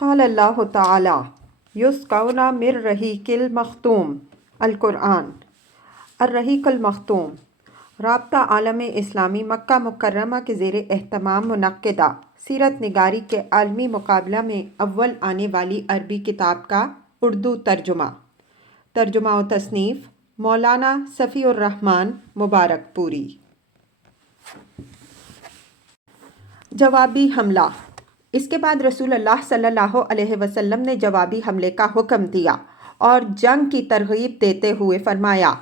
قال اللہ تعالی یسقون من رحیق المختوم القرآن الرحیق المختوم رابطہ عالم اسلامی مکہ مکرمہ کے زیر اہتمام منعقدہ سیرت نگاری کے عالمی مقابلہ میں اول آنے والی عربی کتاب کا اردو ترجمہ و تصنیف مولانا صفی الرحمن مبارک پوری۔ جوابی حملہ۔ اس کے بعد رسول اللہ صلی اللہ علیہ وسلم نے جوابی حملے کا حکم دیا اور جنگ کی ترغیب دیتے ہوئے فرمایا،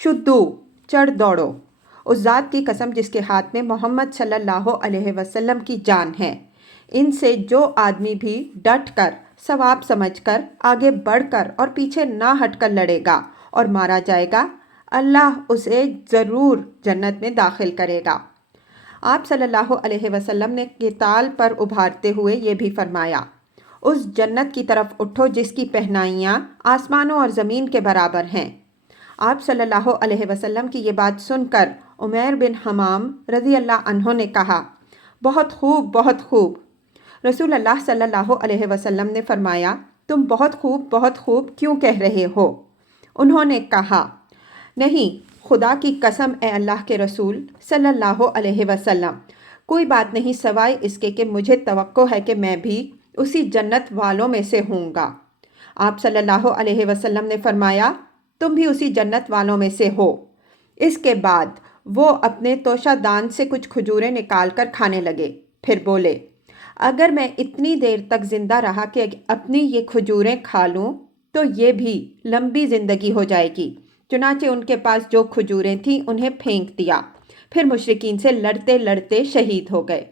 شدو، چڑھ دوڑو، اس ذات کی قسم جس کے ہاتھ میں محمد صلی اللہ علیہ وسلم کی جان ہے، ان سے جو آدمی بھی ڈٹ کر، ثواب سمجھ کر، آگے بڑھ کر اور پیچھے نہ ہٹ کر لڑے گا اور مارا جائے گا، اللہ اسے ضرور جنت میں داخل کرے گا۔ آپ صلی اللہ علیہ وسلم نے قتال پر ابھارتے ہوئے یہ بھی فرمایا، اس جنت کی طرف اٹھو جس کی پہنائیاں آسمانوں اور زمین کے برابر ہیں۔ آپ صلی اللہ علیہ وسلم کی یہ بات سن کر عمیر بن حمام رضی اللہ عنہ نے کہا، بہت خوب، بہت خوب۔ رسول اللہ صلی اللہ علیہ وسلم نے فرمایا، تم بہت خوب کیوں کہہ رہے ہو؟ انہوں نے کہا، نہیں، خدا کی قسم اے اللہ کے رسول صلی اللہ علیہ وسلم، کوئی بات نہیں سوائے اس کے کہ مجھے توقع ہے کہ میں بھی اسی جنت والوں میں سے ہوں گا۔ آپ صلی اللہ علیہ وسلم نے فرمایا، تم بھی اسی جنت والوں میں سے ہو۔ اس کے بعد وہ اپنے توشہ دان سے کچھ کھجوریں نکال کر کھانے لگے، پھر بولے، اگر میں اتنی دیر تک زندہ رہا کہ اپنی یہ کھجوریں کھا لوں تو یہ بھی لمبی زندگی ہو جائے گی۔ چنانچہ ان کے پاس جو کھجوریں تھیں انہیں پھینک دیا، پھر مشرکین سے لڑتے لڑتے شہید ہو گئے۔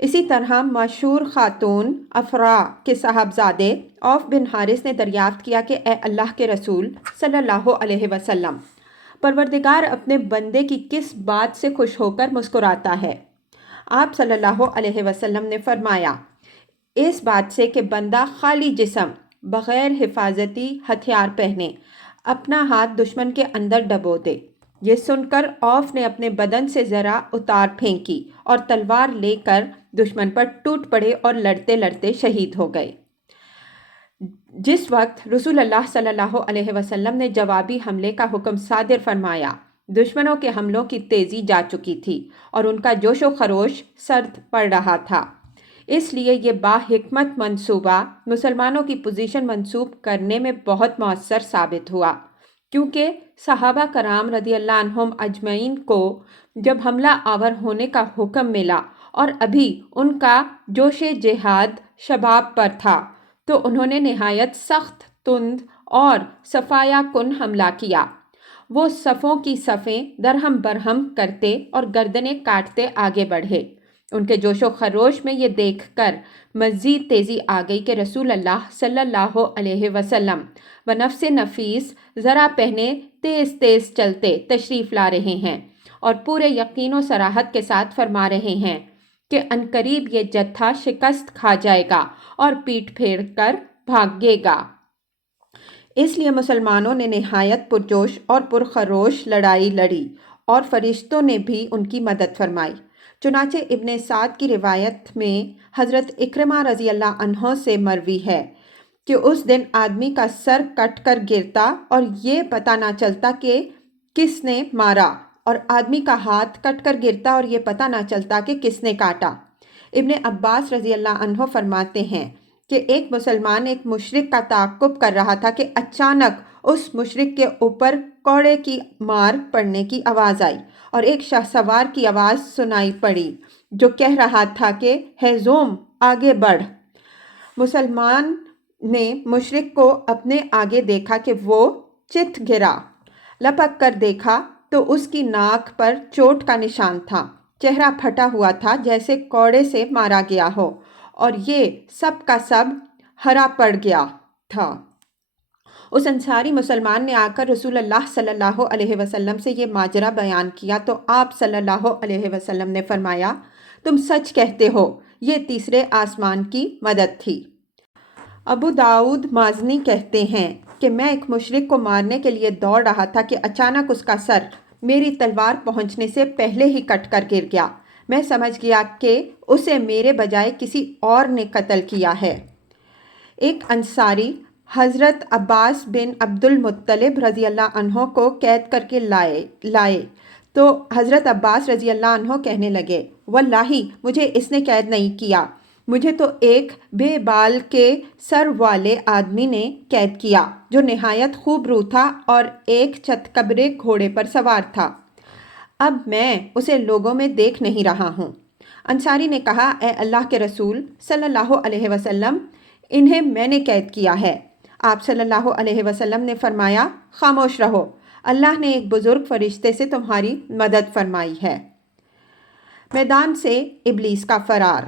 اسی طرح مشہور خاتون افرا کے صاحبزادے عوف بن حارث نے دریافت کیا کہ اے اللہ کے رسول صلی اللہ علیہ وسلم، پروردگار اپنے بندے کی کس بات سے خوش ہو کر مسکراتا ہے؟ آپ صلی اللہ علیہ وسلم نے فرمایا، اس بات سے کہ بندہ خالی جسم بغیر حفاظتی ہتھیار پہنے اپنا ہاتھ دشمن کے اندر ڈبو دے۔ یہ سن کر عوف نے اپنے بدن سے ذرا اتار پھینکی اور تلوار لے کر دشمن پر ٹوٹ پڑے اور لڑتے لڑتے شہید ہو گئے۔ جس وقت رسول اللہ صلی اللہ علیہ وسلم نے جوابی حملے کا حکم صادر فرمایا، دشمنوں کے حملوں کی تیزی جا چکی تھی اور ان کا جوش و خروش سرد پڑ رہا تھا۔ اس لیے یہ باحکمت منصوبہ مسلمانوں کی پوزیشن منسوب کرنے میں بہت مؤثر ثابت ہوا، کیونکہ صحابہ کرام رضی اللہ عنہم اجمعین کو جب حملہ آور ہونے کا حکم ملا اور ابھی ان کا جوش جہاد شباب پر تھا تو انہوں نے نہایت سخت، تند اور صفایا کن حملہ کیا۔ وہ صفوں کی صفیں درہم برہم کرتے اور گردنیں کاٹتے آگے بڑھے۔ ان کے جوش و خروش میں یہ دیکھ کر مزید تیزی آ گئی کہ رسول اللہ صلی اللہ علیہ وسلم بنفس نفیس ذرا پہنے تیز تیز چلتے تشریف لا رہے ہیں اور پورے یقین و صراحت کے ساتھ فرما رہے ہیں کہ عنقریب یہ جتھا شکست کھا جائے گا اور پیٹھ پھیر کر بھاگے گا۔ اس لیے مسلمانوں نے نہایت پرجوش اور پرخروش لڑائی لڑی اور فرشتوں نے بھی ان کی مدد فرمائی۔ چنانچہ ابن سعد کی روایت میں حضرت اکرمہ رضی اللہ عنہ سے مروی ہے کہ اس دن آدمی کا سر کٹ کر گرتا اور یہ پتہ نہ چلتا کہ کس نے مارا، اور آدمی کا ہاتھ کٹ کر گرتا اور یہ پتہ نہ چلتا کہ کس نے کاٹا۔ ابن عباس رضی اللہ عنہ فرماتے ہیں کہ ایک مسلمان ایک مشرک کا تعاقب کر رہا تھا کہ اچانک اس مشرک کے اوپر کوڑے کی مار پڑنے کی آواز آئی اور ایک شاہ سوار کی آواز سنائی پڑی جو کہہ رہا تھا کہ ہیزوم، آگے بڑھ۔ مسلمان نے مشرک کو اپنے آگے دیکھا کہ وہ چت گرا، لپک کر دیکھا تو اس کی ناک پر چوٹ کا نشان تھا، چہرہ پھٹا ہوا تھا جیسے کوڑے سے مارا گیا ہو، اور یہ سب کا سب ہرا پڑ گیا تھا۔ اس انصاری مسلمان نے آ کر رسول اللہ صلی اللہ علیہ وسلم سے یہ ماجرا بیان کیا تو آپ صلی اللہ علیہ وسلم نے فرمایا، تم سچ کہتے ہو، یہ تیسرے آسمان کی مدد تھی۔ ابو داؤد مازنی کہتے ہیں کہ میں ایک مشرک کو مارنے کے لیے دوڑ رہا تھا کہ اچانک اس کا سر میری تلوار پہنچنے سے پہلے ہی کٹ کر گر گیا۔ میں سمجھ گیا کہ اسے میرے بجائے کسی اور نے قتل کیا ہے۔ ایک انصاری حضرت عباس بن عبد المطلب رضی اللہ عنہ کو قید کر کے لائے تو حضرت عباس رضی اللہ عنہ کہنے لگے، واللہ مجھے اس نے قید نہیں کیا، مجھے تو ایک بے بال کے سر والے آدمی نے قید کیا جو نہایت خوب رو تھا اور ایک چتکبرے گھوڑے پر سوار تھا، اب میں اسے لوگوں میں دیکھ نہیں رہا ہوں۔ انصاری نے کہا، اے اللہ کے رسول صلی اللہ علیہ وسلم، انہیں میں نے قید کیا ہے۔ آپ صلی اللہ علیہ وسلم نے فرمایا، خاموش رہو، اللہ نے ایک بزرگ فرشتے سے تمہاری مدد فرمائی ہے۔ میدان سے ابلیس کا فرار۔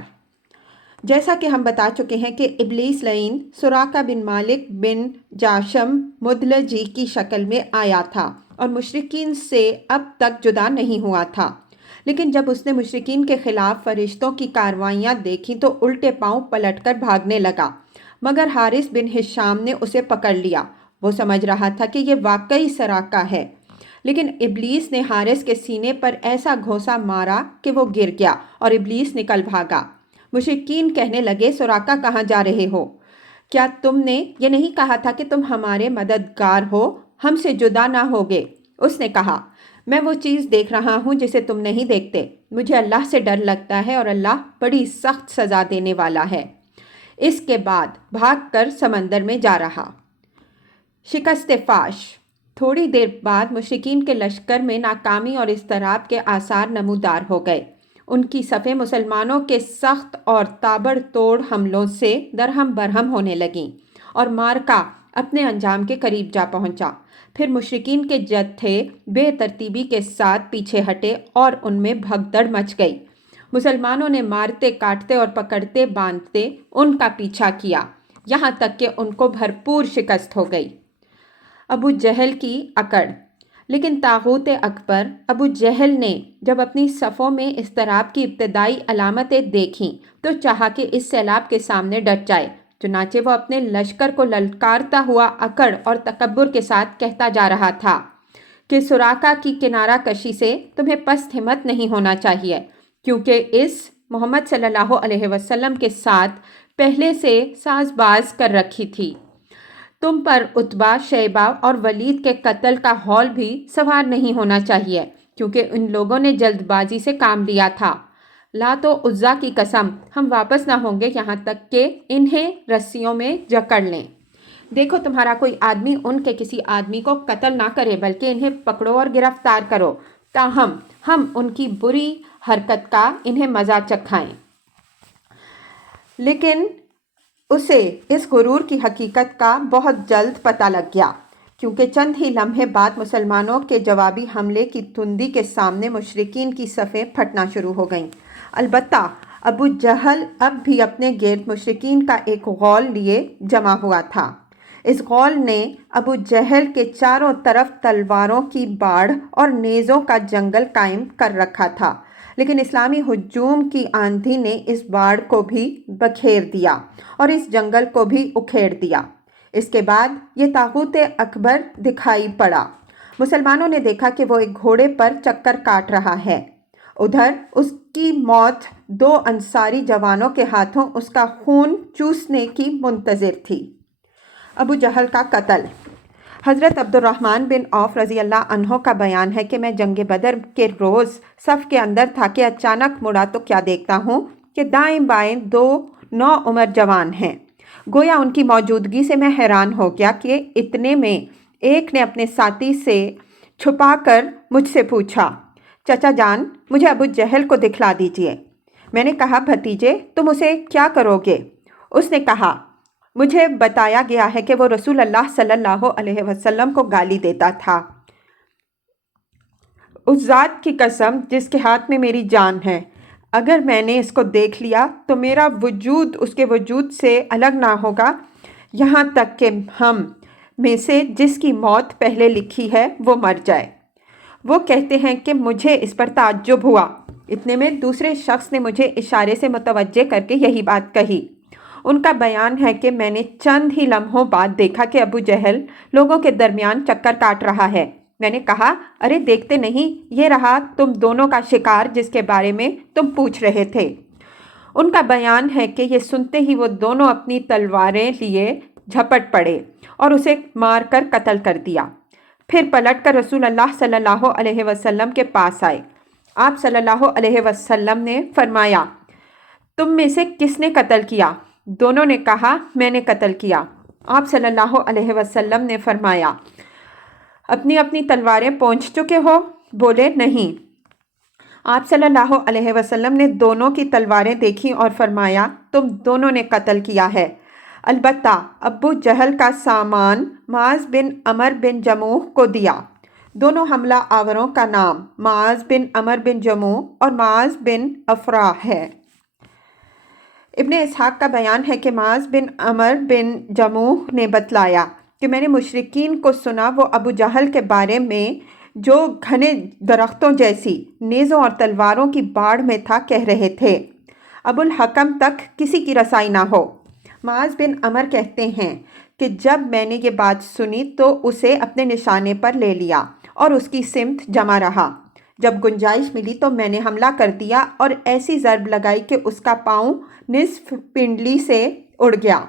جیسا کہ ہم بتا چکے ہیں کہ ابلیس لعین سراقہ بن مالک بن جاشم مدلجی کی شکل میں آیا تھا اور مشرکین سے اب تک جدا نہیں ہوا تھا، لیکن جب اس نے مشرکین کے خلاف فرشتوں کی کارروائیاں دیکھیں تو الٹے پاؤں پلٹ کر بھاگنے لگا، مگر حارث بن ہشام نے اسے پکڑ لیا۔ وہ سمجھ رہا تھا کہ یہ واقعی سراقہ ہے، لیکن ابلیس نے حارث کے سینے پر ایسا گھونسا مارا کہ وہ گر گیا اور ابلیس نکل بھاگا۔ مشرکین کہنے لگے، سراقہ کہاں جا رہے ہو؟ کیا تم نے یہ نہیں کہا تھا کہ تم ہمارے مددگار ہو، ہم سے جدا نہ ہوگے؟ اس نے کہا، میں وہ چیز دیکھ رہا ہوں جسے تم نہیں دیکھتے، مجھے اللہ سے ڈر لگتا ہے اور اللہ بڑی سخت سزا دینے والا ہے۔ اس کے بعد بھاگ کر سمندر میں جا رہا۔ شکست فاش۔ تھوڑی دیر بعد مشرکین کے لشکر میں ناکامی اور اضطراب کے آثار نمودار ہو گئے۔ ان کی صفیں مسلمانوں کے سخت اور تابڑ توڑ حملوں سے درہم برہم ہونے لگیں اور معرکہ اپنے انجام کے قریب جا پہنچا۔ پھر مشرکین کے جتھے بے ترتیبی کے ساتھ پیچھے ہٹے اور ان میں بھگدڑ مچ گئی۔ مسلمانوں نے مارتے کاٹتے اور پکڑتے باندھتے ان کا پیچھا کیا، یہاں تک کہ ان کو بھرپور شکست ہو گئی۔ ابو جہل کی اکڑ۔ لیکن طاغوت اکبر ابو جہل نے جب اپنی صفوں میں اضطراب کی ابتدائی علامتیں دیکھیں تو چاہا کہ اس سیلاب کے سامنے ڈٹ جائے، چنانچہ وہ اپنے لشکر کو للکارتا ہوا اکڑ اور تکبر کے ساتھ کہتا جا رہا تھا کہ سراقہ کی کنارہ کشی سے تمہیں پست ہمت نہیں ہونا چاہیے، کیونکہ اس محمد صلی اللہ علیہ وسلم کے ساتھ پہلے سے ساز باز کر رکھی تھی۔ تم پر عتبہ، شیبہ اور ولید کے قتل کا ہول بھی سوار نہیں ہونا چاہیے، کیونکہ ان لوگوں نے جلد بازی سے کام لیا تھا۔ لات و عزا کی قسم، ہم واپس نہ ہوں گے یہاں تک کہ انہیں رسیوں میں جکڑ لیں۔ دیکھو تمہارا کوئی آدمی ان کے کسی آدمی کو قتل نہ کرے، بلکہ انہیں پکڑو اور گرفتار کرو، تاہم ہم ان کی بری حرکت کا انہیں مزہ چکھائیں۔ لیکن اسے اس غرور کی حقیقت کا بہت جلد پتہ لگ گیا، کیونکہ چند ہی لمحے بعد مسلمانوں کے جوابی حملے کی تندی کے سامنے مشرکین کی صفیں پھٹنا شروع ہو گئیں۔ البتہ ابو جہل اب بھی اپنے گرد مشرکین کا ایک غول لیے جمع ہوا تھا۔ اس غول نے ابو جہل کے چاروں طرف تلواروں کی باڑھ اور نیزوں کا جنگل قائم کر رکھا تھا، لیکن اسلامی ہجوم کی آندھی نے اس باڑ کو بھی بکھیر دیا اور اس جنگل کو بھی اکھیڑ دیا۔ اس کے بعد یہ طاغوت اکبر دکھائی پڑا۔ مسلمانوں نے دیکھا کہ وہ ایک گھوڑے پر چکر کاٹ رہا ہے، ادھر اس کی موت دو انصاری جوانوں کے ہاتھوں اس کا خون چوسنے کی منتظر تھی۔ ابو جہل کا قتل۔ حضرت عبد الرحمن بن عوف رضی اللہ عنہ کا بیان ہے کہ میں جنگ بدر کے روز صف کے اندر تھا کہ اچانک مڑا تو کیا دیکھتا ہوں کہ دائیں بائیں دو نوعمر جوان ہیں۔ گویا ان کی موجودگی سے میں حیران ہو گیا کہ اتنے میں ایک نے اپنے ساتھی سے چھپا کر مجھ سے پوچھا، چچا جان مجھے ابو جہل کو دکھلا دیجئے۔ میں نے کہا، بھتیجے تم اسے کیا کرو گے؟ اس نے کہا، مجھے بتایا گیا ہے کہ وہ رسول اللہ صلی اللہ علیہ وسلم کو گالی دیتا تھا۔ اس ذات کی قسم جس کے ہاتھ میں میری جان ہے، اگر میں نے اس کو دیکھ لیا تو میرا وجود اس کے وجود سے الگ نہ ہوگا، یہاں تک کہ ہم میں سے جس کی موت پہلے لکھی ہے وہ مر جائے۔ وہ کہتے ہیں کہ مجھے اس پر تعجب ہوا۔ اتنے میں دوسرے شخص نے مجھے اشارے سے متوجہ کر کے یہی بات کہی۔ ان کا بیان ہے کہ میں نے چند ہی لمحوں بعد دیکھا کہ ابو جہل لوگوں کے درمیان چکر کاٹ رہا ہے۔ میں نے کہا، ارے دیکھتے نہیں، یہ رہا تم دونوں کا شکار جس کے بارے میں تم پوچھ رہے تھے۔ ان کا بیان ہے کہ یہ سنتے ہی وہ دونوں اپنی تلواریں لیے جھپٹ پڑے اور اسے مار کر قتل کر دیا۔ پھر پلٹ کر رسول اللہ صلی اللہ علیہ وسلم کے پاس آئے۔ آپ صلی اللہ علیہ وسلم نے فرمایا، تم میں سے کس نے قتل کیا؟ دونوں نے کہا، میں نے قتل کیا۔ آپ صلی اللہ علیہ وسلم نے فرمایا، اپنی اپنی تلواریں پہنچ چکے ہو؟ بولے، نہیں۔ آپ صلی اللہ علیہ وسلم نے دونوں کی تلواریں دیکھی اور فرمایا، تم دونوں نے قتل کیا ہے، البتہ ابو جہل کا سامان معاذ بن عمر بن جموح کو دیا۔ دونوں حملہ آوروں کا نام معاذ بن عمر بن جموح اور معاذ بن افرا ہے۔ ابن اسحاق کا بیان ہے کہ معاذ بن عمر بن جموح نے بتلایا کہ میں نے مشرکین کو سنا وہ ابو جہل کے بارے میں جو گھنے درختوں جیسی نیزوں اور تلواروں کی باڑ میں تھا کہہ رہے تھے، ابو الحکم تک کسی کی رسائی نہ ہو۔ معاذ بن عمر کہتے ہیں کہ جب میں نے یہ بات سنی تو اسے اپنے نشانے پر لے لیا اور اس کی سمت جمع رہا۔ جب گنجائش ملی تو میں نے حملہ کر دیا اور ایسی ضرب لگائی کہ اس کا پاؤں نصف پنڈلی سے اڑ گیا۔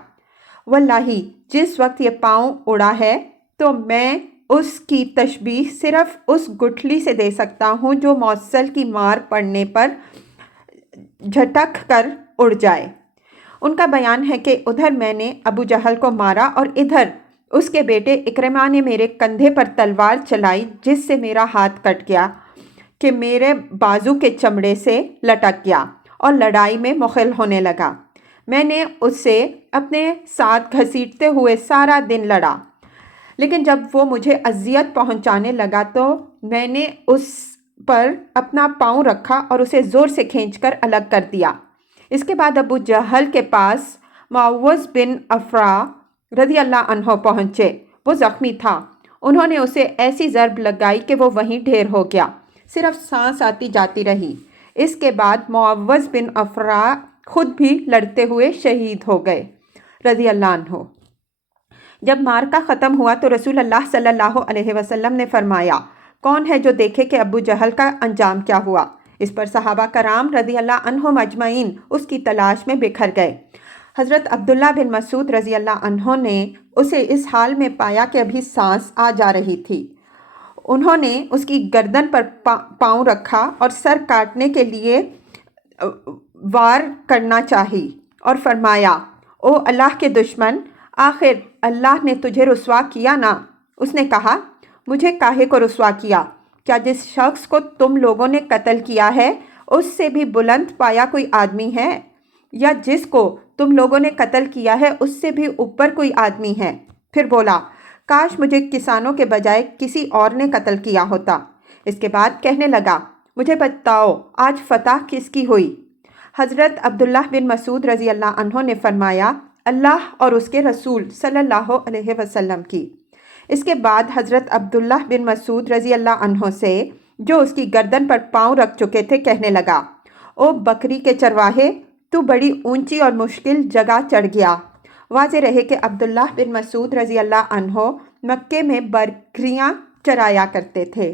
واللہ جس وقت یہ پاؤں اڑا ہے تو میں اس کی تشبیہ صرف اس گٹھلی سے دے سکتا ہوں جو موصل کی مار پڑنے پر جھٹک کر اڑ جائے۔ ان کا بیان ہے کہ ادھر میں نے ابو جہل کو مارا اور ادھر اس کے بیٹے اکرمہ نے میرے کندھے پر تلوار چلائی جس سے میرا ہاتھ کٹ گیا کہ میرے بازو کے چمڑے سے لٹک گیا اور لڑائی میں مخل ہونے لگا۔ میں نے اس سے اپنے ساتھ گھسیٹتے ہوئے سارا دن لڑا، لیکن جب وہ مجھے اذیت پہنچانے لگا تو میں نے اس پر اپنا پاؤں رکھا اور اسے زور سے کھینچ کر الگ کر دیا۔ اس کے بعد ابو جہل کے پاس معوذ بن افرا رضی اللہ عنہ پہنچے۔ وہ زخمی تھا۔ انہوں نے اسے ایسی ضرب لگائی کہ وہ وہیں ڈھیر ہو گیا، صرف سانس آتی جاتی رہی۔ اس کے بعد معوذ بن افرا خود بھی لڑتے ہوئے شہید ہو گئے رضی اللہ عنہ۔ جب مارکا ختم ہوا تو رسول اللہ صلی اللہ علیہ وسلم نے فرمایا، کون ہے جو دیکھے کہ ابو جہل کا انجام کیا ہوا؟ اس پر صحابہ کرام رضی اللہ عنہم اجمعین اس کی تلاش میں بکھر گئے۔ حضرت عبداللہ بن مسعود رضی اللہ عنہ نے اسے اس حال میں پایا کہ ابھی سانس آ جا رہی تھی۔ انہوں نے اس کی گردن پر پاؤں رکھا اور سر کاٹنے کے لیے وار کرنا چاہی اور فرمایا، او اللہ کے دشمن، آخر اللہ نے تجھے رسوا کیا نا؟ اس نے کہا، مجھے کاہے کو رسوا کیا؟ کیا جس شخص کو تم لوگوں نے قتل کیا ہے اس سے بھی بلند پایا کوئی آدمی ہے؟ یا جس کو تم لوگوں نے قتل کیا ہے اس سے بھی اوپر کوئی آدمی ہے؟ پھر بولا، کاش مجھے کسانوں کے بجائے کسی اور نے قتل کیا ہوتا۔ اس کے بعد کہنے لگا، مجھے بتاؤ آج فتح کس کی ہوئی؟ حضرت عبداللہ بن مسعود رضی اللہ عنہ نے فرمایا، اللہ اور اس کے رسول صلی اللہ علیہ وسلم کی۔ اس کے بعد حضرت عبداللہ بن مسعود رضی اللہ عنہ سے جو اس کی گردن پر پاؤں رکھ چکے تھے کہنے لگا، او بکری کے چرواہے، تو بڑی اونچی اور مشکل جگہ چڑھ گیا۔ واضح رہے کہ عبداللہ بن مسعود رضی اللہ عنہ مکے میں بکریاں چرایا کرتے تھے۔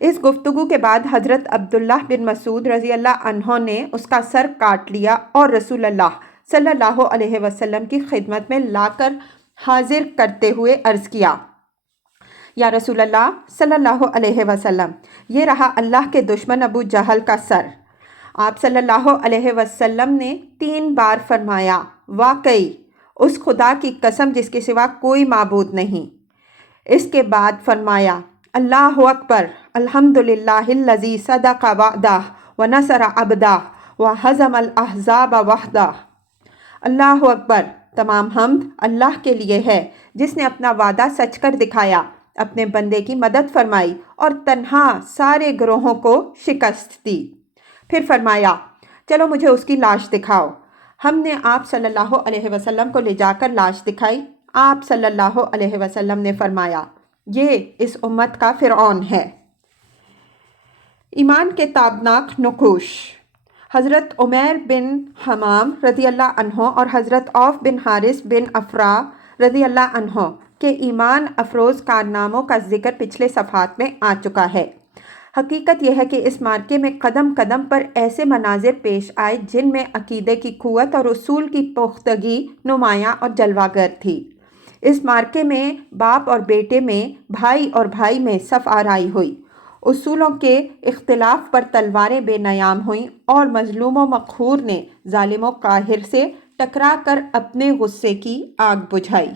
اس گفتگو کے بعد حضرت عبداللہ بن مسعود رضی اللہ عنہ نے اس کا سر کاٹ لیا اور رسول اللہ صلی اللہ علیہ وسلم کی خدمت میں لا کر حاضر کرتے ہوئے عرض کیا، یا رسول اللہ صلی اللہ علیہ وسلم، یہ رہا اللہ کے دشمن ابو جہل کا سر۔ آپ صلی اللہ علیہ وسلم نے 3 بار فرمایا، واقعی اس خدا کی قسم جس کے سوا کوئی معبود نہیں۔ اس کے بعد فرمایا، اللہ اکبر، الحمدللہ الذی صدق وعدہ ونصر عبدہ وہزم الاحزاب وحدہ۔ اللہ اکبر، تمام حمد اللہ کے لیے ہے جس نے اپنا وعدہ سچ کر دکھایا، اپنے بندے کی مدد فرمائی اور تنہا سارے گروہوں کو شکست دی۔ پھر فرمایا، چلو مجھے اس کی لاش دکھاؤ۔ ہم نے آپ صلی اللہ علیہ وسلم کو لے جا کر لاش دکھائی۔ آپ صلی اللہ علیہ وسلم نے فرمایا، یہ اس امت کا فرعون ہے۔ ایمان کے تابناک نقوش۔ حضرت عمیر بن حمام رضی اللہ عنہ اور حضرت عوف بن حارث بن افرا رضی اللہ عنہ کے ایمان افروز کارناموں کا ذکر پچھلے صفحات میں آ چکا ہے۔ حقیقت یہ ہے کہ اس مارکے میں قدم قدم پر ایسے مناظر پیش آئے جن میں عقیدے کی قوت اور اصول کی پختگی نمایاں اور جلوہ گر تھی۔ اس مارکے میں باپ اور بیٹے میں، بھائی اور بھائی میں صف آرائی ہوئی، اصولوں کے اختلاف پر تلواریں بے نیام ہوئیں اور مظلوم و مقہور نے ظالم و قاہر سے ٹکرا کر اپنے غصے کی آگ بجھائی۔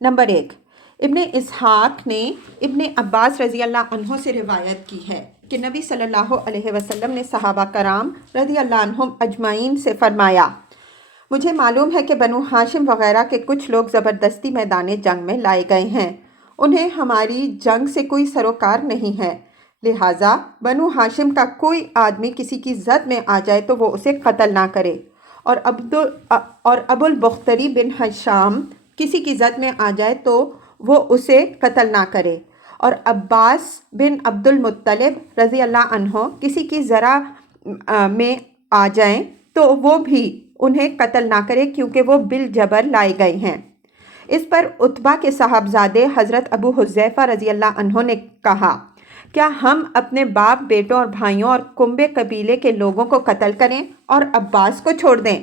نمبر 1، ابن اسحاق نے ابن عباس رضی اللہ عنہ سے روایت کی ہے کہ نبی صلی اللہ علیہ وسلم نے صحابہ کرام رضی اللہ عنہم اجمعین سے فرمایا، مجھے معلوم ہے کہ بنو ہاشم وغیرہ کے کچھ لوگ زبردستی میدان جنگ میں لائے گئے ہیں، انہیں ہماری جنگ سے کوئی سروکار نہیں ہے، لہٰذا بنو ہاشم کا کوئی آدمی کسی کی زد میں آ جائے تو وہ اسے قتل نہ کرے، اور ابو البختری بن ہشام کسی کی زد میں آ جائے تو وہ اسے قتل نہ کرے، اور عباس بن عبد المطلب رضی اللہ عنہ کسی کی ذرا میں آ جائیں تو وہ بھی انہیں قتل نہ کرے کیونکہ وہ بالجبر لائے گئے ہیں۔ اس پر عتبہ کے صاحبزادے حضرت ابو حذیفہ رضی اللہ عنہ نے کہا، کیا ہم اپنے باپ، بیٹوں اور بھائیوں اور کنبے قبیلے کے لوگوں کو قتل کریں اور عباس کو چھوڑ دیں؟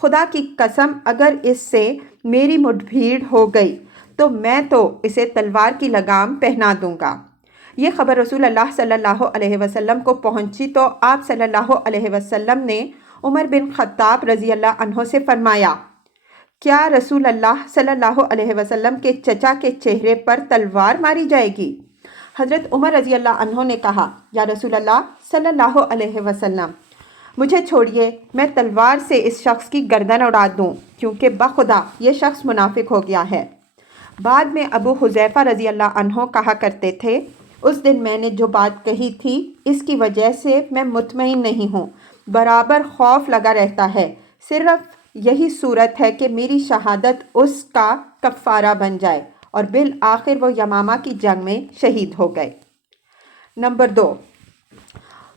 خدا کی قسم اگر اس سے میری مڈ بھیڑ ہو گئی تو میں تو اسے تلوار کی لگام پہنا دوں گا۔ یہ خبر رسول اللہ صلی اللہ علیہ وسلم کو پہنچی تو آپ صلی اللہ علیہ وسلم نے عمر بن خطاب رضی اللہ عنہ سے فرمایا، کیا رسول اللہ صلی اللہ علیہ وسلم کے چچا کے چہرے پر تلوار ماری جائے گی؟ حضرت عمر رضی اللہ عنہ نے کہا، یا رسول اللہ صلی اللہ علیہ وسلم، مجھے چھوڑیے، میں تلوار سے اس شخص کی گردن اڑا دوں کیونکہ بخدا یہ شخص منافق ہو گیا ہے۔ بعد میں ابو حذیفہ رضی اللہ عنہ کہا کرتے تھے، اس دن میں نے جو بات کہی تھی اس کی وجہ سے میں مطمئن نہیں ہوں، برابر خوف لگا رہتا ہے، صرف یہی صورت ہے کہ میری شہادت اس کا کفارہ بن جائے، اور بالآخر وہ یمامہ کی جنگ میں شہید ہو گئے۔ نمبر 2،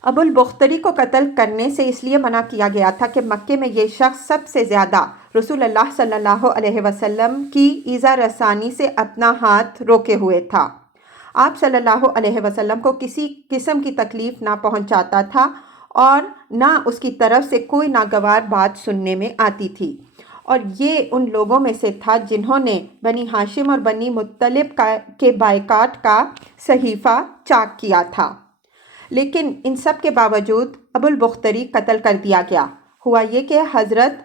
ابو البختری کو قتل کرنے سے اس لیے منع کیا گیا تھا کہ مکے میں یہ شخص سب سے زیادہ رسول اللہ صلی اللہ علیہ وسلم کی ایذا رسانی سے اپنا ہاتھ روکے ہوئے تھا۔ آپ صلی اللہ علیہ وسلم کو کسی قسم کی تکلیف نہ پہنچاتا تھا اور نہ اس کی طرف سے کوئی ناگوار بات سننے میں آتی تھی، اور یہ ان لوگوں میں سے تھا جنہوں نے بنی ہاشم اور بنی مطلب کے بائیکاٹ کا صحیفہ چاک کیا تھا۔ لیکن ان سب کے باوجود ابو البختری قتل کر دیا گیا۔ ہوا یہ کہ حضرت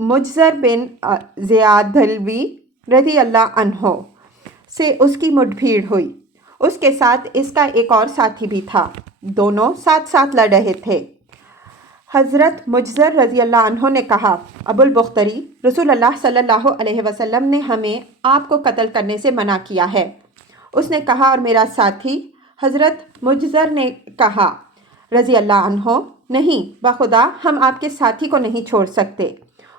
مجزر بن زیادلوی رضی اللہ عنہ سے اس کی مڈ بھیڑ ہوئی، اس کے ساتھ اس کا ایک اور ساتھی بھی تھا، دونوں ساتھ ساتھ لڑ رہے تھے۔ حضرت مجزر رضی اللہ عنہ نے کہا، ابو البختری، رسول اللہ صلی اللہ علیہ وسلم نے ہمیں آپ کو قتل کرنے سے منع کیا ہے۔ اس نے کہا، اور میرا ساتھی حضرت مجزر نے کہا رضی اللہ عنہ، نہیں، بخدا ہم آپ کے ساتھی کو نہیں چھوڑ سکتے۔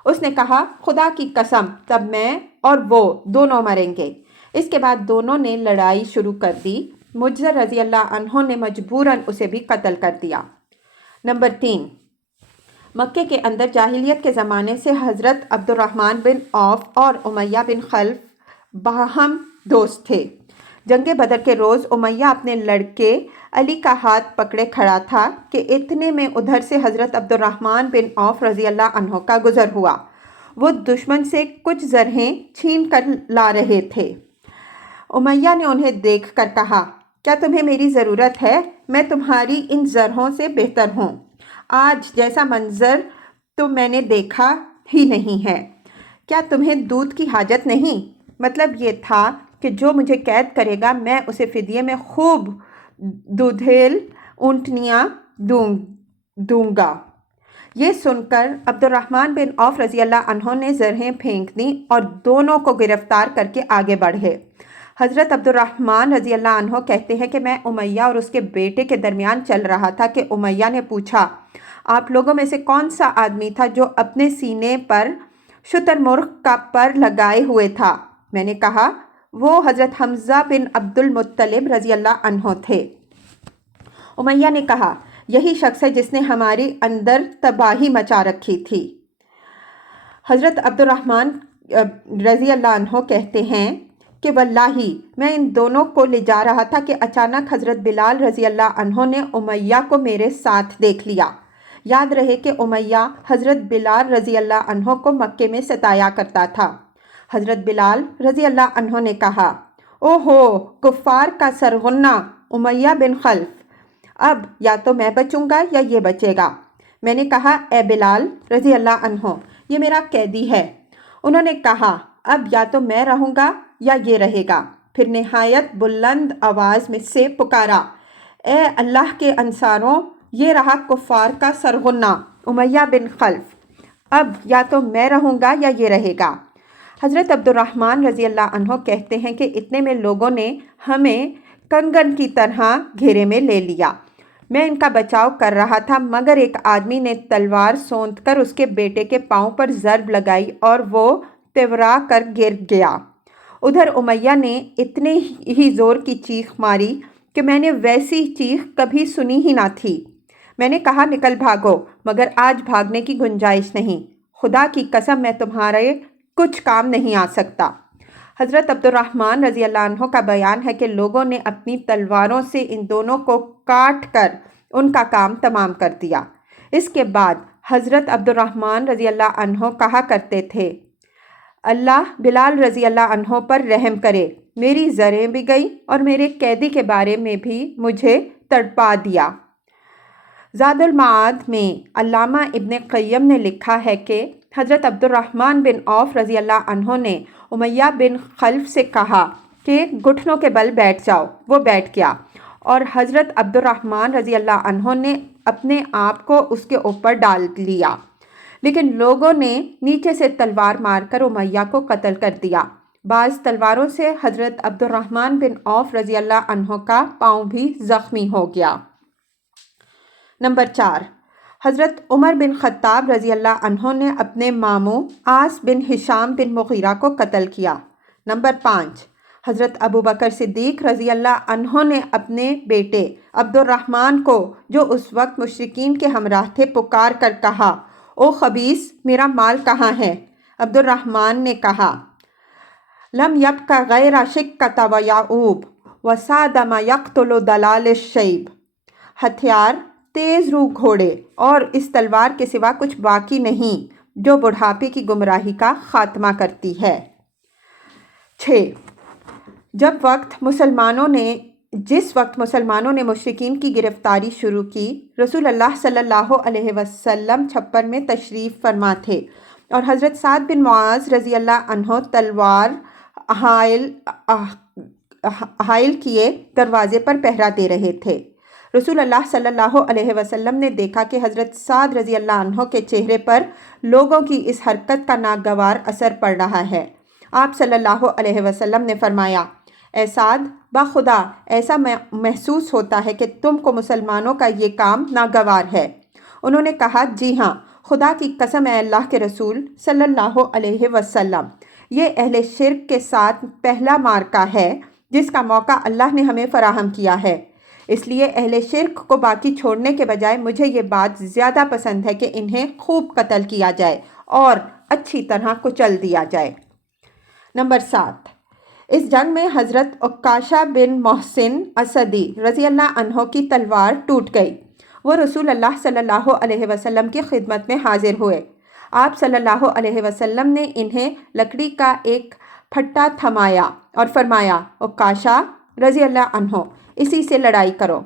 اس نے کہا، خدا کی قسم، تب میں اور وہ دونوں مریں گے۔ اس کے بعد دونوں نے لڑائی شروع کر دی۔ مجزر رضی اللہ عنہ نے مجبوراً اسے بھی قتل کر دیا۔ نمبر 3، مکے کے اندر جاہلیت کے زمانے سے حضرت عبد الرحمن بن عوف اور امیہ بن خلف باہم دوست تھے۔ جنگ بدر کے روز امیہ اپنے لڑکے علی کا ہاتھ پکڑے کھڑا تھا کہ اتنے میں ادھر سے حضرت عبد الرحمن بن عوف رضی اللہ عنہ کا گزر ہوا۔ وہ دشمن سے کچھ زرہیں چھین کر لا رہے تھے۔ امیہ نے انہیں دیکھ کر کہا، کیا تمہیں میری ضرورت ہے؟ میں تمہاری ان زرہوں سے بہتر ہوں۔ آج جیسا منظر تو میں نے دیکھا ہی نہیں ہے۔ کیا تمہیں دودھ کی حاجت نہیں؟ مطلب یہ تھا کہ جو مجھے قید کرے گا میں اسے فدیے میں خوب دودھیل اونٹنیاں دوں گا۔ یہ سن کر عبد الرحمن بن عوف رضی اللہ عنہ نے زرہیں پھینک دیں اور دونوں کو گرفتار کر کے آگے بڑھے۔ حضرت عبد الرحمن رضی اللہ عنہ کہتے ہیں کہ میں امیہ اور اس کے بیٹے کے درمیان چل رہا تھا کہ امیہ نے پوچھا، آپ لوگوں میں سے کون سا آدمی تھا جو اپنے سینے پر شتر مرغ کا پر لگائے ہوئے تھا؟ میں نے کہا، وہ حضرت حمزہ بن عبد المطلب رضی اللہ عنہ تھے۔ امیہ نے کہا، یہی شخص ہے جس نے ہمارے اندر تباہی مچا رکھی تھی۔ حضرت عبد الرحمن رضی اللہ عنہ کہتے ہیں کہ واللہ میں ان دونوں کو لے جا رہا تھا کہ اچانک حضرت بلال رضی اللہ عنہ نے امیہ کو میرے ساتھ دیکھ لیا۔ یاد رہے کہ امیہ حضرت بلال رضی اللہ عنہ کو مکے میں ستایا کرتا تھا۔ حضرت بلال رضی اللہ عنہ نے کہا، او ہو کفار کا سرغنہ امیہ بن خلف، اب یا تو میں بچوں گا یا یہ بچے گا۔ میں نے کہا، اے بلال رضی اللہ عنہ، یہ میرا قیدی ہے۔ انہوں نے کہا، اب یا تو میں رہوں گا یا یہ رہے گا۔ پھر نہایت بلند آواز میں سے پکارا، اے اللہ کے انصاروں، یہ رہا کفار کا سرغنہ امیہ بن خلف، اب یا تو میں رہوں گا یا یہ رہے گا۔ حضرت عبد الرحمن رضی اللہ عنہ کہتے ہیں کہ اتنے میں لوگوں نے ہمیں کنگن کی طرح گھیرے میں لے لیا۔ میں ان کا بچاؤ کر رہا تھا مگر ایک آدمی نے تلوار سونت کر اس کے بیٹے کے پاؤں پر ضرب لگائی اور وہ تورا کر گر گیا۔ ادھر امیہ نے اتنے ہی زور کی چیخ ماری کہ میں نے ویسی چیخ کبھی سنی ہی نہ تھی۔ میں نے کہا، نکل بھاگو، مگر آج بھاگنے کی گنجائش نہیں، خدا کی قسم میں تمہارے کچھ کام نہیں آ سکتا۔ حضرت عبد الرحمن رضی اللہ عنہ کا بیان ہے کہ لوگوں نے اپنی تلواروں سے ان دونوں کو کاٹ کر ان کا کام تمام کر دیا۔ اس کے بعد حضرت عبد الرحمن رضی اللہ عنہ کہا کرتے تھے، اللہ بلال رضی اللہ عنہ پر رحم کرے، میری زریں بھی گئی اور میرے قیدی کے بارے میں بھی مجھے تڑپا دیا۔ زاد المعاد میں علامہ ابن قیم نے لکھا ہے کہ حضرت عبد الرحمن بن عوف رضی اللہ عنہ نے امیہ بن خلف سے کہا کہ گھٹنوں کے بل بیٹھ جاؤ، وہ بیٹھ گیا، اور حضرت عبد الرحمن رضی اللہ عنہ نے اپنے آپ کو اس کے اوپر ڈال لیا، لیکن لوگوں نے نیچے سے تلوار مار کر امیہ کو قتل کر دیا۔ بعض تلواروں سے حضرت عبد الرحمن بن عوف رضی اللہ عنہ کا پاؤں بھی زخمی ہو گیا۔ نمبر 4، حضرت عمر بن خطاب رضی اللہ عنہ نے اپنے ماموں عاص بن ہشام بن مغیرہ کو قتل کیا۔ نمبر 5، حضرت ابو بکر صدیق رضی اللہ عنہ نے اپنے بیٹے عبد الرحمن کو، جو اس وقت مشرکین کے ہمراہ تھے، پکار کر کہا، او خبیث، میرا مال کہاں ہے؟ عبد الرحمن نے کہا، لم یبق غیر شکۃ و یعوب وساد ما یقتل دلال الشیب، ہتھیار، تیز رو گھوڑے اور اس تلوار کے سوا کچھ باقی نہیں جو بڑھاپے کی گمراہی کا خاتمہ کرتی ہے۔ 6، جس وقت مسلمانوں نے مشرکین کی گرفتاری شروع کی، رسول اللہ صلی اللہ علیہ وسلم چھپر میں تشریف فرما تھے اور حضرت سعد بن معاذ رضی اللہ عنہ تلوار حائل کیے دروازے پر پہرا دے رہے تھے۔ رسول اللہ صلی اللہ علیہ وسلم نے دیکھا کہ حضرت سعد رضی اللہ عنہ کے چہرے پر لوگوں کی اس حرکت کا ناگوار اثر پڑ رہا ہے۔ آپ صلی اللہ علیہ وسلم نے فرمایا، اے سعد، بخدا ایسا محسوس ہوتا ہے کہ تم کو مسلمانوں کا یہ کام ناگوار ہے۔ انہوں نے کہا، جی ہاں، خدا کی قسم اے اللہ کے رسول صلی اللہ علیہ وسلم، یہ اہل شرک کے ساتھ پہلا معرکہ ہے جس کا موقع اللہ نے ہمیں فراہم کیا ہے، اس لیے اہل شرک کو باقی چھوڑنے کے بجائے مجھے یہ بات زیادہ پسند ہے کہ انہیں خوب قتل کیا جائے اور اچھی طرح کچل دیا جائے۔ نمبر 7، اس جنگ میں حضرت عکاشہ بن محسن اسدی رضی اللہ عنہ کی تلوار ٹوٹ گئی۔ وہ رسول اللہ صلی اللہ علیہ وسلم کی خدمت میں حاضر ہوئے۔ آپ صلی اللہ علیہ وسلم نے انہیں لکڑی کا ایک پھٹا تھمایا اور فرمایا، عکاشہ رضی اللہ عنہ، اسی سے لڑائی کرو۔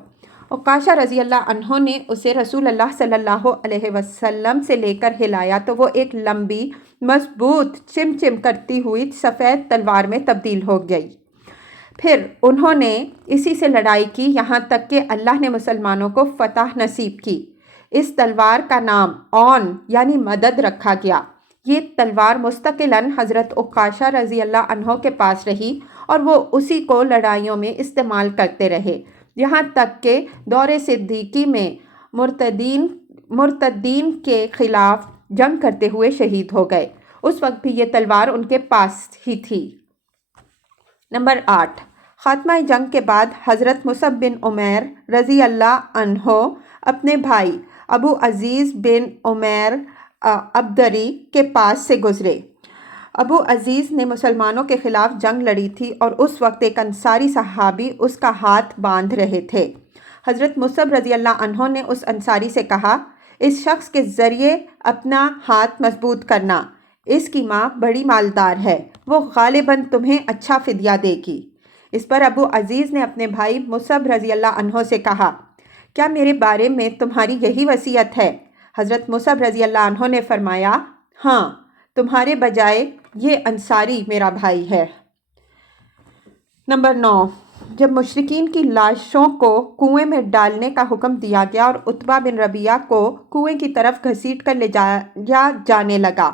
عکاشہ رضی اللہ عنہ نے اسے رسول اللہ صلی اللہ علیہ وسلم سے لے کر ہلایا تو وہ ایک لمبی، مضبوط، چم کرتی ہوئی سفید تلوار میں تبدیل ہو گئی۔ پھر انہوں نے اسی سے لڑائی کی یہاں تک کہ اللہ نے مسلمانوں کو فتح نصیب کی۔ اس تلوار کا نام اون یعنی مدد رکھا گیا۔ یہ تلوار مستقلاً حضرت عکاشہ رضی اللہ عنہ کے پاس رہی اور وہ اسی کو لڑائیوں میں استعمال کرتے رہے، یہاں تک کہ دور صدیقی میں مرتدین کے خلاف جنگ کرتے ہوئے شہید ہو گئے۔ اس وقت بھی یہ تلوار ان کے پاس ہی تھی۔ نمبر 8، خاتمہ جنگ کے بعد حضرت مصعب بن عمیر رضی اللہ عنہ اپنے بھائی ابو عزیز بن عمیر عبدری کے پاس سے گزرے۔ ابو عزیز نے مسلمانوں کے خلاف جنگ لڑی تھی اور اس وقت ایک انصاری صحابی اس کا ہاتھ باندھ رہے تھے۔ حضرت مصعب رضی اللہ عنہ نے اس انصاری سے کہا، اس شخص کے ذریعے اپنا ہاتھ مضبوط کرنا، اس کی ماں بڑی مالدار ہے، وہ غالباً تمہیں اچھا فدیہ دے گی۔ اس پر ابو عزیز نے اپنے بھائی مصعب رضی اللہ عنہ سے کہا، کیا میرے بارے میں تمہاری یہی وصیت ہے؟ حضرت مصعب رضی اللہ عنہ نے فرمایا، ہاں، تمہارے بجائے یہ انصاری میرا بھائی ہے۔ نمبر 9، جب مشرکین کی لاشوں کو کنویں میں ڈالنے کا حکم دیا گیا اور عتبہ بن ربیعہ کو کنویں کی طرف گھسیٹ کر لے جایا جانے لگا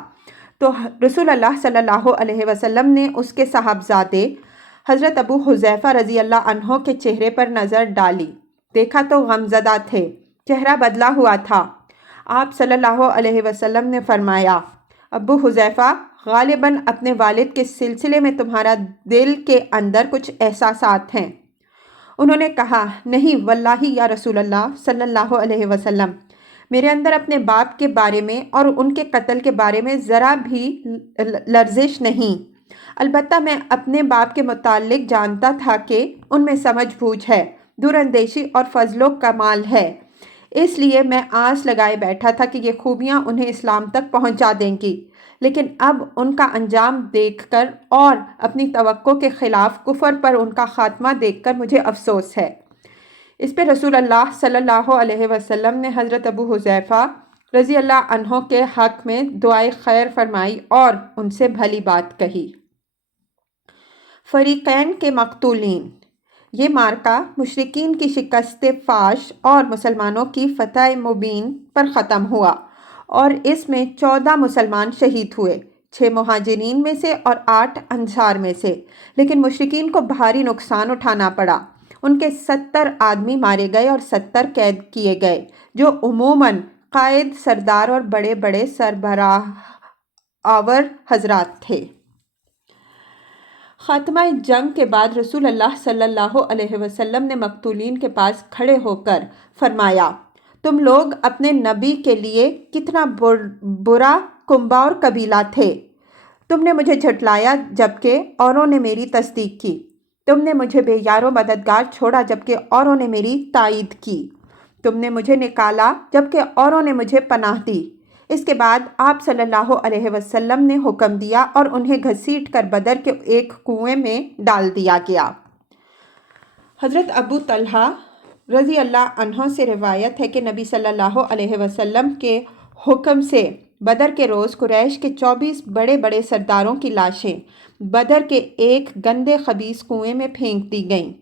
تو رسول اللہ صلی اللہ علیہ وسلم نے اس کے صاحبزادے حضرت ابو حذیفہ رضی اللہ عنہ کے چہرے پر نظر ڈالی، دیکھا تو غمزدہ تھے، چہرہ بدلا ہوا تھا۔ آپ صلی اللہ علیہ وسلم نے فرمایا، ابو حذیفہ، غالباً اپنے والد کے سلسلے میں تمہارا دل کے اندر کچھ احساسات ہیں۔ انہوں نے کہا، نہیں واللہ یا رسول اللہ صلی اللہ علیہ وسلم، میرے اندر اپنے باپ کے بارے میں اور ان کے قتل کے بارے میں ذرا بھی لرزش نہیں، البتہ میں اپنے باپ کے متعلق جانتا تھا کہ ان میں سمجھ بوجھ ہے، دور اندیشی اور فضل و کمال ہے، اس لیے میں آس لگائے بیٹھا تھا کہ یہ خوبیاں انہیں اسلام تک پہنچا دیں گی، لیکن اب ان کا انجام دیکھ کر اور اپنی توقع کے خلاف کفر پر ان کا خاتمہ دیکھ کر مجھے افسوس ہے۔ اس پہ رسول اللہ صلی اللہ علیہ وسلم نے حضرت ابو حذیفہ رضی اللہ عنہ کے حق میں دعائے خیر فرمائی اور ان سے بھلی بات کہی۔ فریقین کے مقتولین۔ یہ مارکہ مشرکین کی شکست فاش اور مسلمانوں کی فتح مبین پر ختم ہوا اور اس میں 14 مسلمان شہید ہوئے، 6 مہاجرین میں سے اور 8 انصار میں سے، لیکن مشرکین کو بھاری نقصان اٹھانا پڑا۔ ان کے 70 آدمی مارے گئے اور 70 قید کیے گئے، جو عموماً قائد، سردار اور بڑے بڑے سربراہ آور حضرات تھے۔ خاتمہ جنگ کے بعد رسول اللہ صلی اللہ علیہ وسلم نے مقتولین کے پاس کھڑے ہو کر فرمایا، تم لوگ اپنے نبی کے لیے کتنا برا کنبہ اور قبیلہ تھے، تم نے مجھے جھٹلایا جبکہ اوروں نے میری تصدیق کی، تم نے مجھے بے یار و مددگار چھوڑا جبکہ اوروں نے میری تائید کی، تم نے مجھے نکالا جبکہ اوروں نے مجھے پناہ دی۔ اس کے بعد آپ صلی اللہ علیہ وسلم نے حکم دیا اور انہیں گھسیٹ کر بدر کے ایک کنویں میں ڈال دیا گیا۔ حضرت ابو طلحہ رضی اللہ عنہ سے روایت ہے کہ نبی صلی اللہ علیہ وسلم کے حکم سے بدر کے روز قریش کے 24 بڑے بڑے سرداروں کی لاشیں بدر کے ایک گندے خبیث کنویں میں پھینک دی گئیں۔